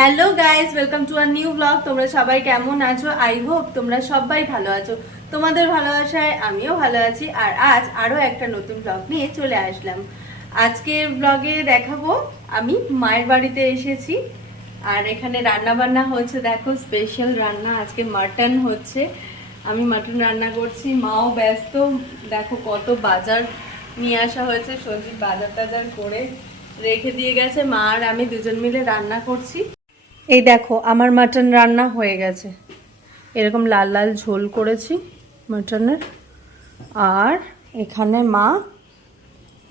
Hello guys, welcome to our new blog. তোমরা সবাই কেমন আছো? আই হোপ তোমরা সবাই ভালো আছো। তোমাদের ভালোবাসায় আমিও ভালো আছি। আর আজ আরো একটা নতুন ব্লগ নিয়ে চলে আসলাম। আজকের ব্লগে দেখাবো আমি মায়ের বাড়িতে এসেছি আর এখানে রান্না বান্না হচ্ছে। দেখো, স্পেশাল রান্না আজকে মাটন হচ্ছে। আমি মাটন রান্না করছি, মাও ব্যস্ত। দেখো কত বাজার নিয়ে আসা হয়েছে, সবজির বাজার টাজার করে রেখে দিয়ে গেছে। মা আর আমি দুজন মিলে রান্না করছি। এই দেখো আমার মাটন রান্না হয়ে গেছে, এরকম লাল লাল ঝোল করেছি মাটনের। আর এখানে মা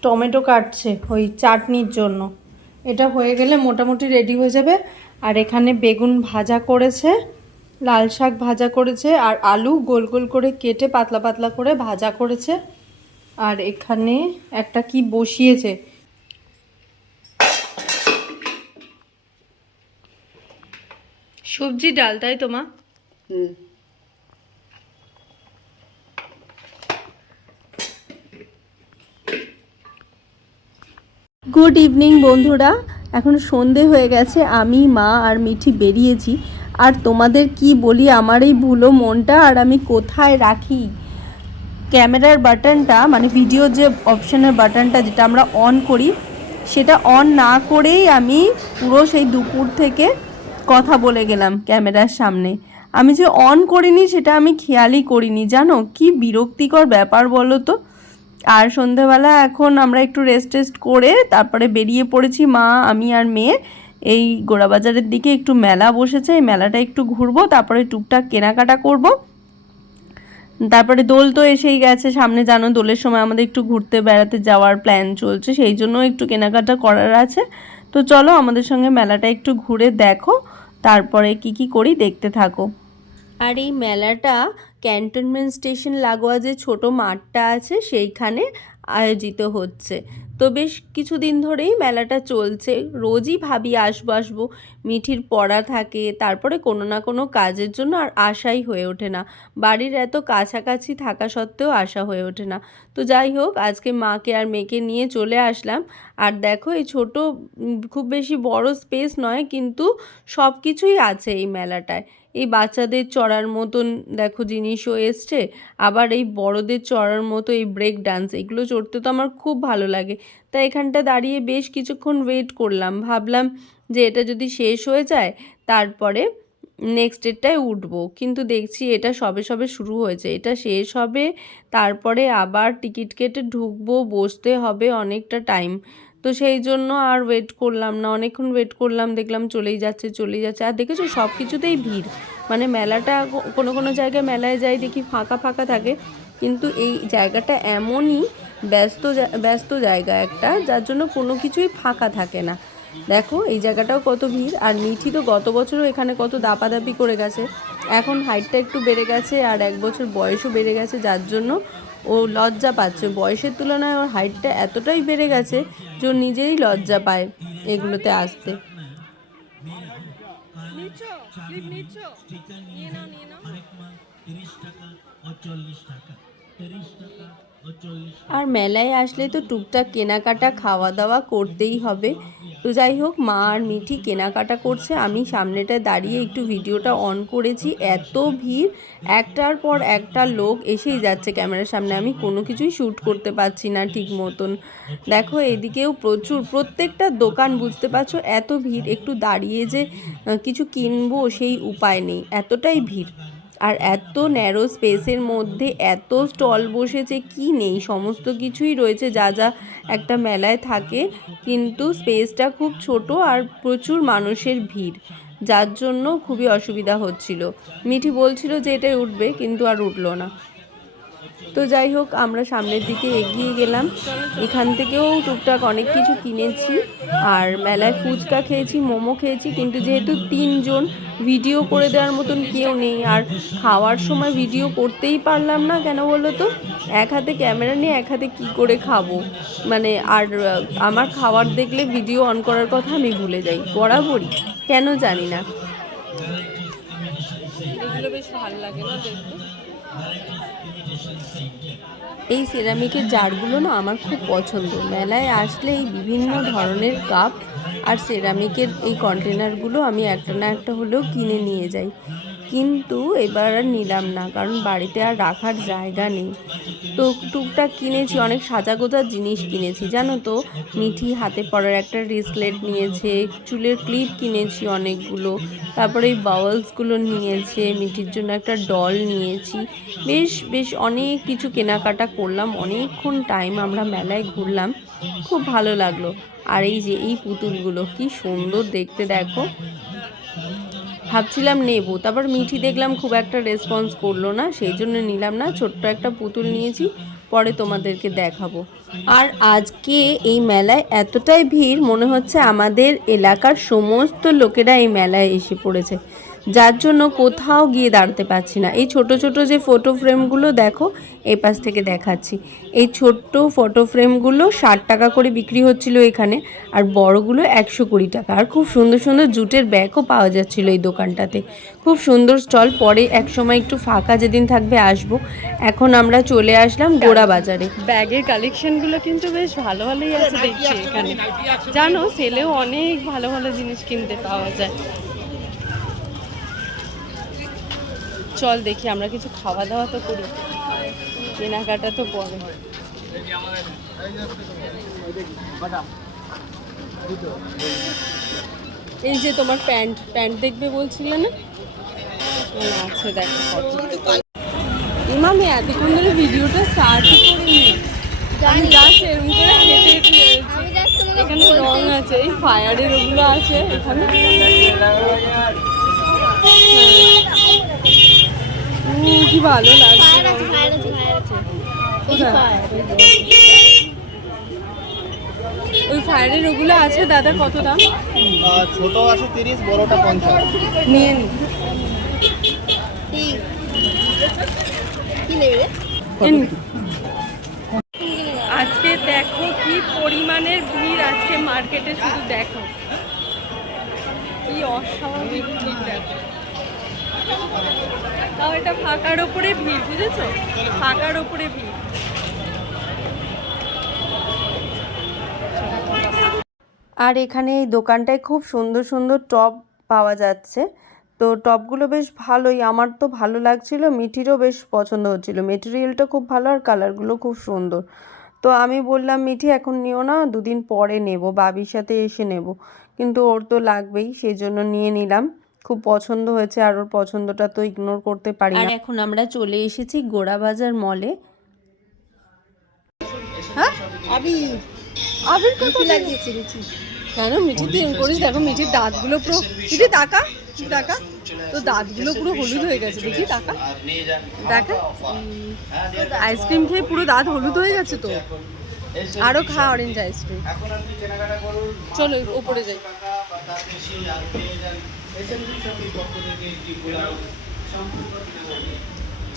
টমেটো কাটছে ওই চাটনির জন্য। এটা হয়ে গেলে মোটামুটি রেডি হয়ে যাবে। আর এখানে বেগুন ভাজা করেছে, লাল শাক ভাজা করেছে, আর আলু গোল গোল করে কেটে পাতলা পাতলা করে ভাজা করেছে। আর এখানে একটা কি বসিয়েছে, সবজি ডাল, তাই তো মা? গুড ইভিনিং বন্ধুরা, এখন সন্ধে হয়ে গেছে। আমি, মা আর মিঠি বেরিয়েছি। আর তোমাদের কি বলি, আমার এই ভুলো মনটা আর আমি কোথায় রাখি ক্যামেরার বাটনটা, মানে ভিডিওর যে অপশানের বাটনটা যেটা আমরা অন করি, সেটা অন না করেই আমি পুরো সেই দুপুর থেকে কথা বলে গেলাম ক্যামেরার সামনে। আমি যে অন করিনি সেটা আমি খেয়ালই করিনি। জানো কি বিরক্তিকর ব্যাপার বলো তো। আর সন্ধেবেলা এখন আমরা একটু রেস্ট করে তারপরে বেরিয়ে পড়েছি, মা, আমি আর মেয়ে। এই গোড়াবাজারের দিকে একটু মেলা বসেছে, এই মেলাটা একটু ঘুরবো, তারপরে টুকটাক কেনাকাটা করব। তারপরে দোল তো এসেই গেছে সামনে, জানো দোলের সময় আমাদের একটু ঘুরতে বেড়াতে যাওয়ার প্ল্যান চলছে, সেই জন্য একটু কেনাকাটা করার আছে। তো চলো আমাদের সঙ্গে মেলাটা একটু ঘুরে দেখো, তারপরে কি করি দেখতে থাকো। আর এই মেলাটা ক্যান্টনমেন্ট স্টেশন লাগোয়া যে ছোট মাঠটা আছে সেইখানে আয়োজিত হচ্ছে। তো বেশ কিছুদিন ধরেই মেলাটা চলছে। রোজই ভাবি আসবো আসবো, মিঠির পড়া থাকে, তারপরে কোনো না কোনো কাজের জন্য আর আশাই হয়ে ওঠে না। বাড়ির এত কাছাকাছি থাকা সত্ত্বেও আসা হয়ে ওঠে না। তো যাই হোক, আজকে মাকে আর মেয়েকে নিয়ে চলে আসলাম। আর দেখো এই ছোট, খুব বেশি বড় স্পেস নয়, কিন্তু সব কিছুই আছে এই মেলাটায়। এই বাচ্চাদের চড়ার মতন দেখো জিনিসও এসছে, আবার এই বড়দের চড়ার মতো এই ব্রেক ডান্স, এগুলো চড়তে তো আমার খুব ভালো লাগে। তাই এখানটা দাঁড়িয়ে বেশ কিছুক্ষণ ওয়েট করলাম, ভাবলাম যে এটা যদি শেষ হয়ে যায় তারপরে নেক্সট ডেটটায় উঠবো। কিন্তু দেখছি এটা সবে সবে শুরু হয়েছে, এটা শেষ হবে, তারপরে আবার টিকিট কেটে ঢুকবো, বসতে হবে অনেকটা টাইম। তো সেই জন্য আর ওয়েট করলাম না, অনেকক্ষণ ওয়েট করলাম, দেখলাম চলেই যাচ্ছে। আর দেখেছো সব কিছুতেই ভিড়, মানে মেলাটা কোনো কোনো জায়গায় মেলায় যাই দেখি ফাঁকা ফাঁকা থাকে, কিন্তু এই জায়গাটা এমনই ব্যস্ত জায়গা একটা, যার জন্য কোনো কিছুই ফাঁকা থাকে না। দেখো এই জায়গাটাও কত ভিড়। আর মিঠি তো গত বছরও এখানে কত দাপাদাপি করে গেছে, এখন হাইটটা একটু বেড়ে গেছে আর 1 বছর বয়সও বেড়ে গেছে, যার জন্য ও লজ্জা পাচ্ছে। বয়সের তুলনায় ওর হাইটটা এতটাই বেড়ে গেছে যে ও নিজেই লজ্জা পায় এগুলোতে আসতে। আর মেলায় আসলে তো টুকটাক কেনাকাটা খাওয়া দাওয়া করতেই হবে। তো যাই হোক, মা আর মিঠি কেনাকাটা করছে, আমি সামনেটায় দাঁড়িয়ে একটু ভিডিওটা অন করেছি। এত ভিড়, একটার পর একটা লোক এসেই যাচ্ছে ক্যামেরার সামনে, আমি কোনো কিছুই শ্যুট করতে পারছি না ঠিক মতন। দেখো এদিকেও প্রচুর, প্রত্যেকটা দোকান, বুঝতে পারছো এত ভিড়, একটু দাঁড়িয়ে যে কিছু কিনবো সেই উপায় নেই, এতটাই ভিড়। আর এত ন্যারো স্পেসের মধ্যে এত স্টল বসেছে, কি নেই, সমস্ত কিছুই রয়েছে যা যা একটা মেলায় থাকে, কিন্তু স্পেসটা খুব ছোট আর প্রচুর মানুষের ভিড়, যার জন্য খুবই অসুবিধা হচ্ছিল। মিঠি বলছিল যে এটাই উঠবে, কিন্তু আর উঠলো না। তো যাই হোক, আমরা সামনের দিকে এগিয়ে গেলাম, এখান থেকেও টুকটাক অনেক কিছু কিনেছি। আর মেলায় ফুচকা খেয়েছি, মোমো খেয়েছি, কিন্তু যেহেতু 3 জন, ভিডিও করে দেওয়ার মতন কেউ নেই, আর খাওয়ার সময় ভিডিও করতেই পারলাম না। কেন বলো তো, এক হাতে ক্যামেরা নিয়ে এক হাতে কী করে খাবো, মানে আর আমার খাবার দেখলে ভিডিও অন করার কথা আমি ভুলে যাই বরাবরই, কেন জানি না। এগুলো বেশ ভালো লাগে না দেখতে। এই সিরামিকের জারগুলো না আমার খুব পছন্দ। মেলায় আসলে এই বিভিন্ন ধরনের কাপ আর সেরামিকের এই কন্টেনারগুলো আমি একটা না একটা হলেও কিনে নিয়ে যাই, কিন্তু এবার আর নিলাম না, কারণ বাড়িতে আর রাখার জায়গা নেই। তো টুকটাক কিনেছি, অনেক সাজাগোজার জিনিস কিনেছি জানো তো। মিঠি হাতে পরার একটা রিসলেট নিয়েছে, চুলের ক্লিপ কিনেছি অনেকগুলো, তারপরে এই বাউলসগুলো নিয়েছে, মিঠির জন্য একটা ডল নিয়েছি। বেশ বেশ অনেক কিছু কেনাকাটা করলাম, অনেকক্ষণ টাইম আমরা মেলায় ঘুরলাম, খুব ভালো লাগলো। আর এই যে এই পুতুলগুলো কি সুন্দর দেখতে দেখো, ভাবছিলাম নেব, তারপর মিঠি দেখলাম খুব একটা রেসপন্স করলো না, সেই জন্য নিলাম না। ছোট্ট একটা পুতুল নিয়েছি, পরে তোমাদেরকে দেখাবো। আর আজকে এই মেলায় এতটাই ভিড়, মনে হচ্ছে আমাদের এলাকার সমস্ত লোকেরা এই মেলায় এসে পড়েছে, যার জন্য কোথাও গিয়ে দাঁড়াতে পারছি না। এই ছোট ছোট যে ফটো ফ্রেমগুলো দেখো, এই পাশ থেকে দেখাচ্ছি, এই ছোট্ট ফটো ফ্রেমগুলো 60 টাকা করে বিক্রি হচ্ছিল এখানে, আর বড়গুলো 120 টাকা। আর খুব সুন্দর সুন্দর জুটের ব্যাগও পাওয়া যাচ্ছিলো এই দোকানটাতে, খুব সুন্দর স্টল। পরে এক সময় একটু ফাঁকা যেদিন থাকবে আসবো। এখন আমরা চলে আসলাম গোড়া বাজারে। ব্যাগের কালেকশনগুলো কিন্তু বেশ ভালো ভালোই আছে দেখছি এখানে, জানো সেলেও অনেক ভালো ভালো জিনিস কিনতে পাওয়া যায়। চল দেখি, আমরা কিছু খাওয়া দাওয়া তো করি, কেনাকাটা তো পরে। এই যে তোমার প্যান্ট প্যান্ট দেখবে বলছিলে না, আচ্ছা দেখো ইমামি এতক্ষণ ধরে ভিডিওটা স্টার্টই করিনি, আমি জাস্ট এরকম করে হেঁটে হেঁটে রয়েছি। এখানে রং আছে, এই ফায়ারের ওগুলো আছে এখানে। কি ভালো লাগছে, ওই ফায়ারের ওগুলো আছে। দাদা কত দাম? ছোট আছে 30, বড়টা 50। নিয়ে নি। আজকে দেখো কি পরিমাণের ভিড় আজকে মার্কেটে, শুধু দেখো কি অস্বাভাবিক ভিড় দেখো। তাও এটা ফাঁকার ওপরে ভিড়, বুঝেছো, ফাঁকার ওপরে ভিড়। আর এখানে এই দোকানটায় খুব সুন্দর সুন্দর টব পাওয়া যাচ্ছে। তো টবগুলো বেশ ভালোই, আমার তো ভালো লাগছিল, মিঠিরও বেশ পছন্দ হচ্ছিল, মেটেরিয়ালটা খুব ভালো আর কালারগুলো খুব সুন্দর। তো আমি বললাম মিঠি এখন নিও না, দুদিন পরে নেব, বাবির সাথে এসে নেব, কিন্তু ওর তো লাগবেই, সেই জন্য নিয়ে নিলাম। খুব পছন্দ হয়েছে, আর ওর পছন্দটা তো ইগনোর করতে পারি না। আর এখন আমরা চলে এসেছি গোড়াবাজার মলে। হ্যাঁ আবির কত লাগিয়েছে রুচি, কেন মিঠি তুই এম করিস? দেখো মিঠির দাঁতগুলো পুরো, মিঠি টাকা টাকা, তো দাঁতগুলো পুরো হলুদ হয়ে গেছে, দেখি টাকা দেখা, আইসক্রিম খেয়ে পুরো দাঁত হলুদ হয়ে গেছে। তো আরো খা অরেঞ্জ আইসক্রিম। চলো ওপরে যাই।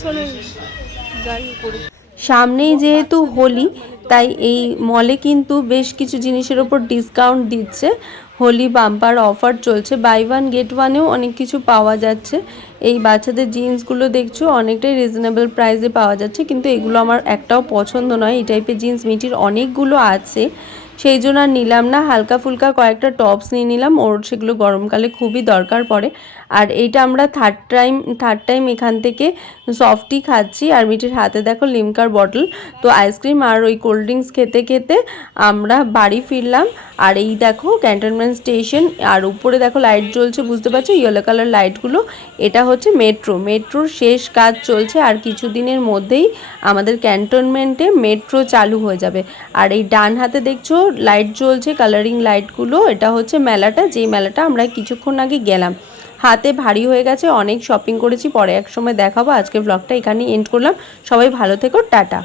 চলো যাই উপরে। সামনেই যেহেতু হোলি, তাই এই মলে কিন্তু বেশ কিছু জিনিসের ওপর ডিসকাউন্ট দিচ্ছে। হোলি বাম্পার অফার চলছে, বাই ওয়ান গেট ওয়ানেও অনেক কিছু পাওয়া যাচ্ছে। এই বাচ্চাদের জিন্সগুলো দেখছো অনেকটাই রিজনেবল প্রাইসে পাওয়া যাচ্ছে, কিন্তু এগুলো আমার একটাও পছন্দ নয়। এই টাইপের জিন্স মিঠির অনেকগুলো আছে, সেই জন্য আর নিলাম না। হালকা ফুলকা কয়েকটা টপস নিয়ে নিলাম, ওর সেগুলো গরমকালে খুবই দরকার পড়ে। আর এইটা আমরা থার্ড টাইম এখান থেকে সফটি খাচ্ছি, আর মিঠির হাতে দেখো লিমকার বটল। তো আইসক্রিম আর ওই কোল্ড ড্রিঙ্কস খেতে খেতে আমরা বাড়ি ফিরলাম। আর এই দেখো ক্যান্টনমেন্ট স্টেশন, আর উপরে দেখো লাইট জ্বলছে, বুঝতে পারছো ইয়েলো কালার লাইটগুলো, এটা হচ্ছে মেট্রোর শেষ কাজ চলছে, আর কিছুদিনের মধ্যেই আমাদের ক্যান্টনমেন্টে মেট্রো চালু হয়ে যাবে। আর এই ডান হাতে দেখছো লাইট জ্বলছে, কালারিং লাইটগুলো, এটা হচ্ছে মেলাটা, যেই মেলাটা আমরা কিছুক্ষণ আগে গেলাম। হাতে ভারী হয়ে গেছে, অনেক শপিং করেছি, পরে এক সময় দেখাবো। আজকে ব্লগটা এখানেই এন্ড করলাম, সবাই ভালো থেকো, টাটা।